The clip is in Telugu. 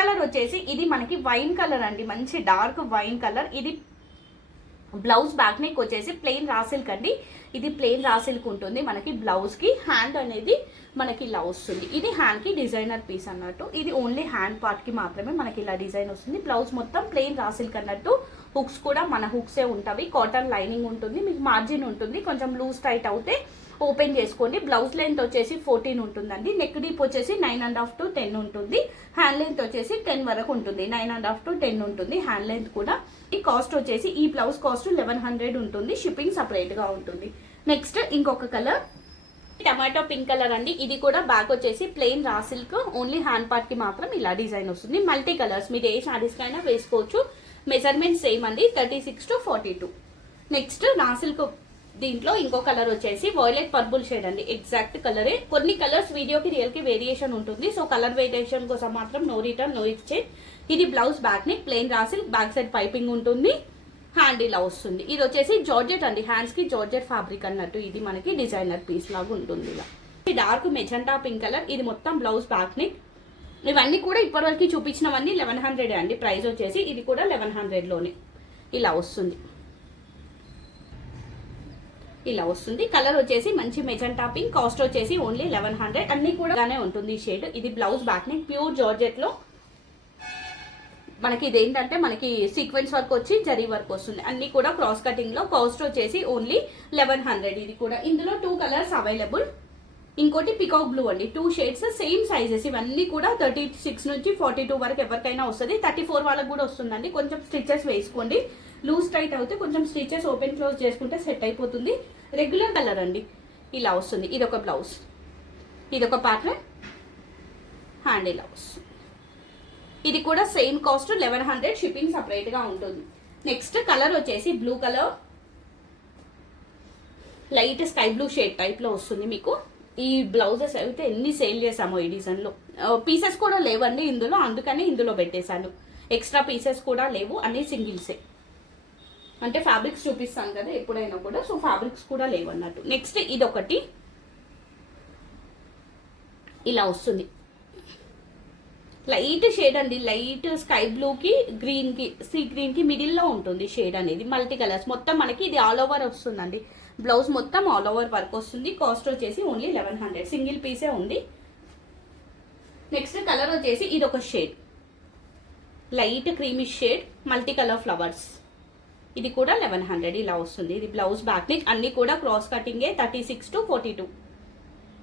కలర్ వచ్చేసి ఇది మనకి వైన్ కలర్ అండి, మంచి డార్క్ వైన్ కలర్. ఇది బ్లౌజ్ బ్యాక్ నెక్ వచ్చేసి ప్లెయిన్ రా సిల్క్ అండి. ఇది ప్లెయిన్ రా సిల్క్ ఉంటుంది. మనకి బ్లౌజ్కి హ్యాండ్ అనేది మనకి ఇలా వస్తుంది. ఇది హ్యాండ్కి డిజైనర్ పీస్ అన్నట్టు. ఇది ఓన్లీ హ్యాండ్ పార్ట్కి మాత్రమే మనకి ఇలా డిజైన్ వస్తుంది. బ్లౌజ్ మొత్తం ప్లెయిన్ రా సిల్క్ అన్నట్టు. హుక్స్ కూడా మన హుక్సే ఉంటాయి. కాటన్ లైనింగ్ ఉంటుంది, మీకు మార్జిన్ ఉంటుంది. కొంచెం లూజ్ టైట్ అవుతే ఓపెన్ చేసుకోండి. బ్లౌజ్ లెంత్ వచ్చేసి 14 ఉంటుందండి. నెక్ డీప్ వచ్చేసి 9.5 to 10 ఉంటుంది. హ్యాండ్ లెంత్ వచ్చేసి 10 వరకు ఉంటుంది. 9.5 to 10 ఉంటుంది హ్యాండ్ లెంత్ కూడా. ఈ కాస్ట్ వచ్చేసి ఈ బ్లౌజ్ కాస్ట్ 1100 ఉంటుంది. షిప్పింగ్ సపరేట్గా ఉంటుంది. నెక్స్ట్ ఇంకొక కలర్ టమాటో పింక్ కలర్ అండి. ఇది కూడా బ్యాక్ వచ్చేసి plain raw silk, only hand part కి మాత్రం ఇలా డిజైన్ వస్తుంది. మల్టీ కలర్స్, మీరు ఏ శారీస్ కైనా వేసుకోవచ్చు. మెజర్మెంట్ సేమ్ అండి, 36 to 42. నెక్స్ట్ రా సిల్క్ దీంట్లో ఇంకో కలర్ వచ్చేసి వాయిలెట్ పర్పుల్ షేడ్ అండి. ఎగ్జాక్ట్ కలరే. కొన్ని కలర్స్ వీడియోకి రియల్ కి వేరియేషన్ ఉంటుంది. సో కలర్ వేరియేషన్ కోసం మాత్రం నో రిటర్న్ నో ఎక్స్చేంజ్. ఇది బ్లౌజ్ బ్యాక్ ని plain raw silk, back side piping ఉంటుంది. హ్యాండ్ ఇలా వస్తుంది. ఇది వచ్చేసి జార్జెట్ అండి, హ్యాండ్స్ కి జార్జెట్ ఫ్యాబ్రిక్ అన్నట్టు. ఇది మనకి డిజైనర్ పీస్ లాగా ఉంటుంది. ఇలా డార్క్ మెజెంటా పింక్ కలర్. ఇది మొత్తం బ్లౌజ్ బ్యాక్ ని. ఇవన్నీ కూడా ఇప్పటివరకు చూపించినవన్నీ 1100 అండి ప్రైస్ వచ్చేసి. ఇది కూడా 1100 లోనే ఇలా వస్తుంది. ఇలా వస్తుంది. కలర్ వచ్చేసి మంచి మెజెంటా పింక్. కాస్ట్ వచ్చేసి ఓన్లీ 1100. అన్ని కూడా ఉంటుంది ఈ షేడ్. ఇది బ్లౌజ్ బ్యాక్ ని ప్యూర్ జార్జెట్ లో మనకి. ఇదేంటంటే మనకి సీక్వెన్స్ వర్క్ వచ్చి జరీ వర్క్ వస్తుంది. అన్ని కూడా క్రాస్ కటింగ్ లో. కాస్ట్ వచ్చేసి ఓన్లీ 1100. ఇది కూడా ఇందులో 2 కలర్స్ అవైలబుల్. ఇంకోటి పికాక్ బ్లూ అండి. 2 షేడ్స్ సేమ్ సైజెస్. ఇవన్నీ కూడా 36 నుంచి 42 వరకు ఎవరికైనా వస్తుంది. 34 వాళ్ళకి కూడా వస్తుందండి. కొంచెం స్టిచెస్ వేసుకోండి. లూజ్ టైట్ అవుతే కొంచెం స్టిచెస్ ఓపెన్ క్లోజ్ చేసుకుంటే సెట్ అయిపోతుంది. రెగ్యులర్ కలర్ అండి. ఇలా వస్తుంది. ఇదొక బ్లౌజ్, ఇదొక ప్యాటర్న్. హ్యాండ్ ఇలా వస్తుంది. ఇది కూడా సేమ్ కాస్ట్ 1100. షిప్పింగ్ సపరేట్ గా ఉంటుంది. నెక్స్ట్ కలర్ వచ్చేసి blue colour, light sky blue shade type లో వస్తుంది మీకు. ఈ బ్లౌజెస్ అయితే ఎన్ని సేల్ చేసామో ఈ డిజైన్ లో. పీసెస్ కూడా లేవండి ఇందులో, అందుకని ఇందులో పెట్టేశాను. ఎక్స్ట్రా పీసెస్ కూడా లేవు, అన్ని సింగిల్సే. అంటే ఫ్యాబ్రిక్స్ చూపిస్తాను కదా ఎప్పుడైనా కూడా, సో ఫ్యాబ్రిక్స్ కూడా లేవు అన్నట్టు. నెక్స్ట్ ఇదొకటి ఇలా వస్తుంది. లైట్ షేడ్ అండి, లైట్ స్కై బ్లూ కి గ్రీన్ కి సీ గ్రీన్ కి మిడిల్ లో ఉంటుంది షేడ్ అనేది. మల్టీ కలర్స్ మొత్తం మనకి ఇది ఆల్ ఓవర్ వస్తుందండి. బ్లౌజ్ మొత్తం ఆల్ ఓవర్ వర్క్ వస్తుంది. కాస్ట్ వచ్చేసి ఓన్లీ 1100. సింగిల్ పీసే ఉంది. నెక్స్ట్ కలర్ వచ్చేసి ఇదొక shade, light creamish shade, multi colour flowers. ఇది కూడా 1100 ఇలా వస్తుంది. ఇది బ్లౌజ్ బ్యాక్ నెక్. అన్ని కూడా క్రాస్ కటింగే, 36 to 42.